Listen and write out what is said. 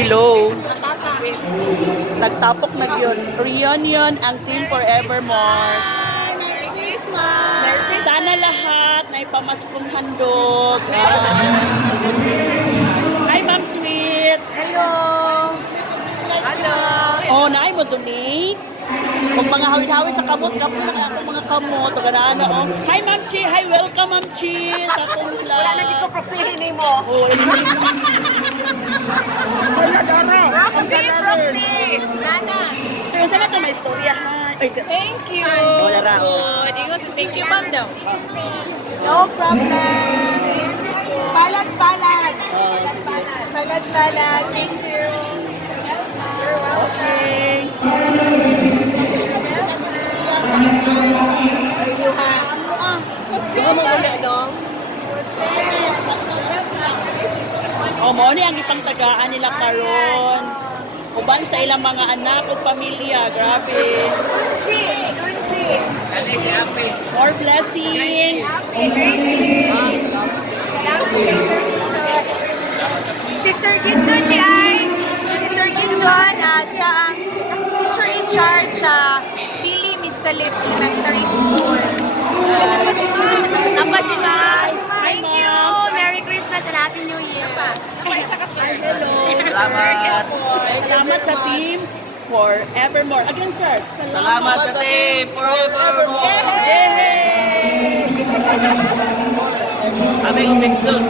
Hello. Nagtapok na yun. Reunion ang Team Forevermore. Merry Christmas! Sana lahat na ipamaskong handog. Hi, Ma'am Sweet. Hello! Hello! Oh, naay mo donate. Kung mga hawid-hawid sa kamot, kapoy na kaya akong mga kamot. O ganaan oh. Hi, Ma'am Chi. Hi, welcome, Ma'am Chi. Sa akong vlog. Wala na di ko proxy mo. Oh, Proxy! Proxy! Nana! pero sana ito may istorya, ha? Ay, Thank you! wala ra. Good. Ingat, thank you, ma'am daw. No problem. Palad. Palad. Thank you. You're welcome. Okay. Sige mo ulit, dong. O, mo ni ang ipangtagaan nila karon. Uban sa ilang mga anak o pamilya. Grabe. More blessings. Sister Gitson ni Ay. Sister Gitson, siya ang teacher in charge sa Pili Midsalip Elementary School. Tapos diba? Thank you! Merry Christmas and Happy New Year! Hello. Salamat sa team Forevermore. Again, sir. Salamat sa team Forevermore. Yay! Aming picture.